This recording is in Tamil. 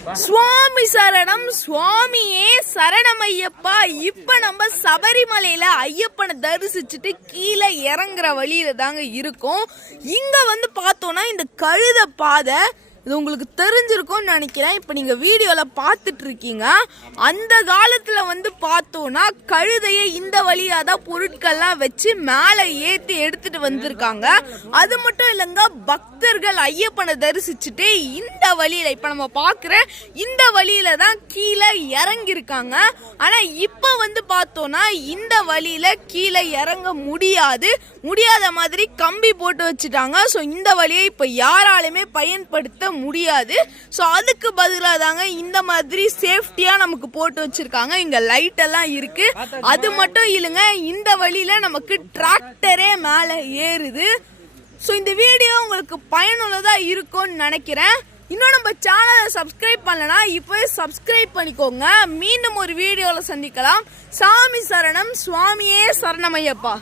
சுவாமி சரணம், சுவாமியே சரணமையப்பா. இப்ப நம்ம சபரிமலையில ஐயப்பனை தரிசிச்சுட்டு கீழே இறங்குற வழியில தாங்க இருக்கோம். இங்க வந்து பார்த்தோம்னா இந்த கழுத பாதை இது உங்களுக்கு தெரிஞ்சிருக்கும்னு நினைக்கிறேன். இப்போ நீங்கள் வீடியோவில் பார்த்துட்டு இருக்கீங்க. அந்த காலத்தில் வந்து பார்த்தோன்னா கழுதையை இந்த வழியாக தான் பொருட்கள்லாம் வச்சு மேலே ஏற்றி எடுத்துட்டு வந்திருக்காங்க. அது மட்டும் இல்லைங்க, பக்தர்கள் ஐயப்பனை தரிசிச்சுட்டு இந்த வழியில் இப்போ நம்ம பார்க்குற இந்த வழியில தான் கீழே இறங்கியிருக்காங்க. ஆனால் இப்போ வந்து பார்த்தோன்னா இந்த வழியில் கீழே இறங்க முடியாத மாதிரி கம்பி போட்டு வச்சுட்டாங்க. ஸோ இந்த வழியை இப்போ யாராலுமே பயன்படுத்த முடியாது. ஸோ அதுக்கு பதிலாக தாங்க இந்த மாதிரி சேஃப்டியா நமக்கு போட்டு வச்சிருக்காங்க. இங்க லைட் எல்லாம் இருக்கு. அது மட்டும் இல்லைங்க, இந்த வழியில நமக்கு டிராக்டரே மேல ஏறுது. ஸோ இந்த வீடியோ உங்களுக்கு பயனுள்ளதா இருக்கும்னு நினைக்கிறேன். இன்னும் நம்ம சேனலை சப்ஸ்கிரைப் பண்ணலனா இப்போவே சப்ஸ்கிரைப் பண்ணிக்கோங்க. மீண்டும் ஒரு வீடியோவில் சந்திக்கலாம். சாமி சரணம், சுவாமியே சரணமையப்பா.